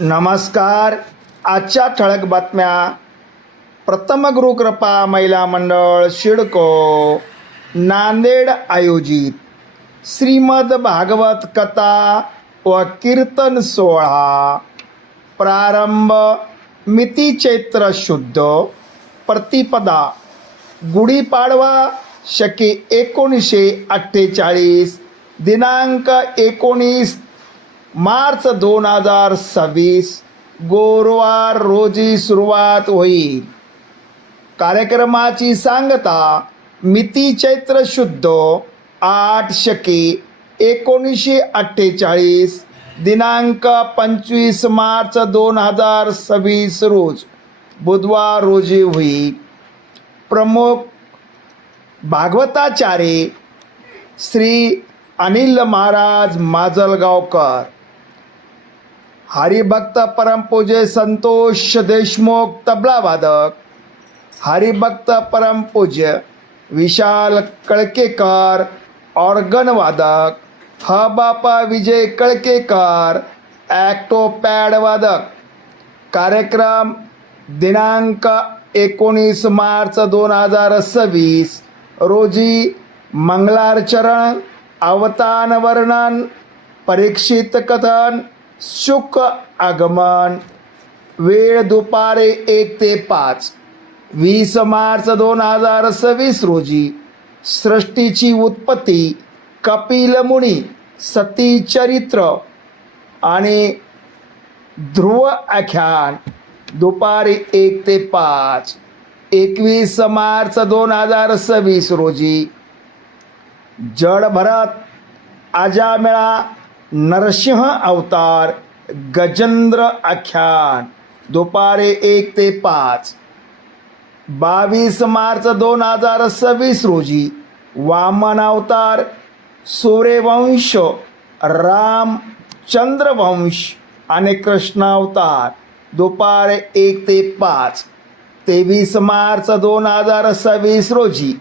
नमस्कार. आजच्या ठळक बातम्या. प्रथम गुरुकृपा महिला मंडळ शिडको नांदेड आयोजित श्रीमद भागवत कथा व कीर्तन सोहळा. प्रारंभ मिती चैत्र शुद्ध प्रतिपदा गुढीपाडवा शके 1948 दिनांक 19 मार्च 2026 गुरुवार रोजी सुरुवात होईल. कार्यक्रमाची सांगता मिती चैत्र शुद्ध 8 शके 1948 दिनांक 25 मार्च 2026 रोज बुधवार रोजी होईल. प्रमुख भागवताचार्य श्री अनिल महाराज माजलगावकर, हरिभक्त परमपूज्य संतोष देशमुख तबलावादक, हरिभक्त परमपूज्य विशाल कळकेकर ऑर्गन वादक, बापा विजय कळकेकर ॲक्टो पॅड वादक. कार्यक्रम दिनांक 19 मार्च 2026 रोजी मंगलाचरण, अवतान वर्णन, परीक्षित कथन, शुक आगमन. वेळ दुपारी 1 ते 5. 20 मार्च 2026 रोजी सृष्टीची उत्पत्ती, कपिल मुनी, सती चरित्र आणि ध्रुव आख्यान दुपारी 1 ते 5. 21 मार्च 2026 रोजी जडभरत आजामेळा नरसिंह अवतार गजेंद्र आख्यान दुपारी 1 ते 5. 22 मार्च 2026 रोजी वामन अवतार सूर्यवंश, रामचंद्रवंश आणि कृष्ण अवतार दुपारी 1 ते 5. 23 मार्च 2026 रोजी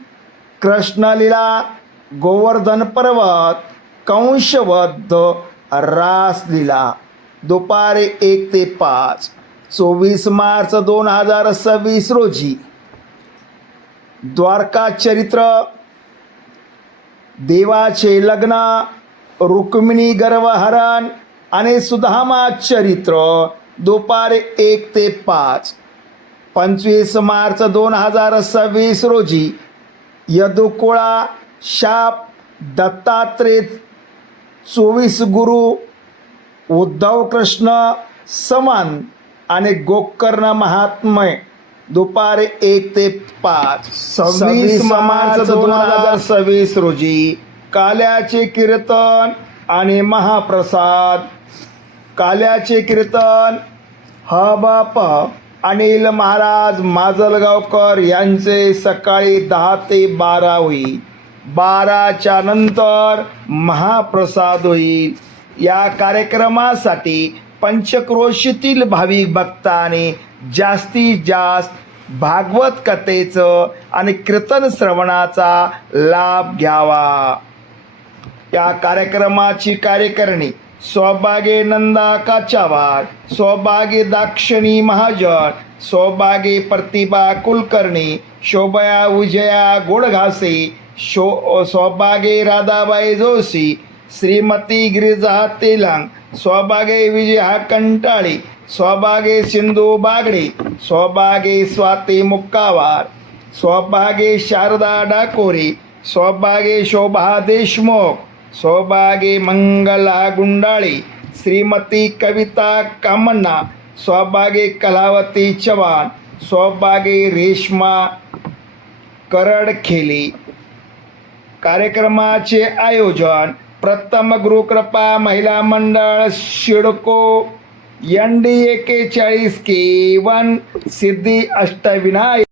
कृष्णलीला, गोवर्धन पर्वत, कंशवध रासलीला दुपारी 1 ते 5. 24 मार्च 2026 रोजी द्वारका चरित्र, देवाचे लग्न, रुक्मिणी गर्भहरण आणि सुधामा चरित्र दुपारी 1 ते 5. 25 मार्च 2026 रोजी यदुकुळा शाप, दत्तात्रेय 24 गुरु, उद्धव कृष्ण समान आणि गोकर्ण महात्म्य दुपारी 1 ते 5. 26 मार्च 2026 रोजी काल्याचे कीर्तन आणि महाप्रसाद. काल्याचे कीर्तन बाप अनिल महाराज माजलगावकर यांचे सकाळी 10 ते 12 होईल. 12च्या नंतर महाप्रसाद होईल. या कार्यक्रमासाठी पंचक्रोशीतील भाविक भक्तांनी जास्तीत जास्त भागवत कथेचं आणि कीर्तन श्रवणाचा लाभ घ्यावा. या कार्यक्रमाची कार्यकारिणी सौभाग्य नंदा काचावार, सौभाग्य दाक्षिणी महाजन, सौभाग्य प्रतिभा कुलकर्णी, शोभया विजया गोडघासे, सौभाग्य राधाबाई जोशी, श्रीमती गिरिजा तेलंग, सौभाग्य विजया कंटाळी, सौभाग्य सिंधू बागडे, सौभाग्य स्वाती मुक्कावार, सौभाग्य शारदा डाकोरे, सौभाग्य शोभा देशमुख, सौभाग्य मंगला गुंडाळे, श्रीमती कविता कामण्णा, सौभाग्य कलावती चव्हाण, सौभाग्य रेश्मा करडखेले. कार्यक्रमाचे आयोजन प्रथम गुरुकृपा महिला मंडळ शिडको ND 41 K1 सिद्धी अष्टविनायक.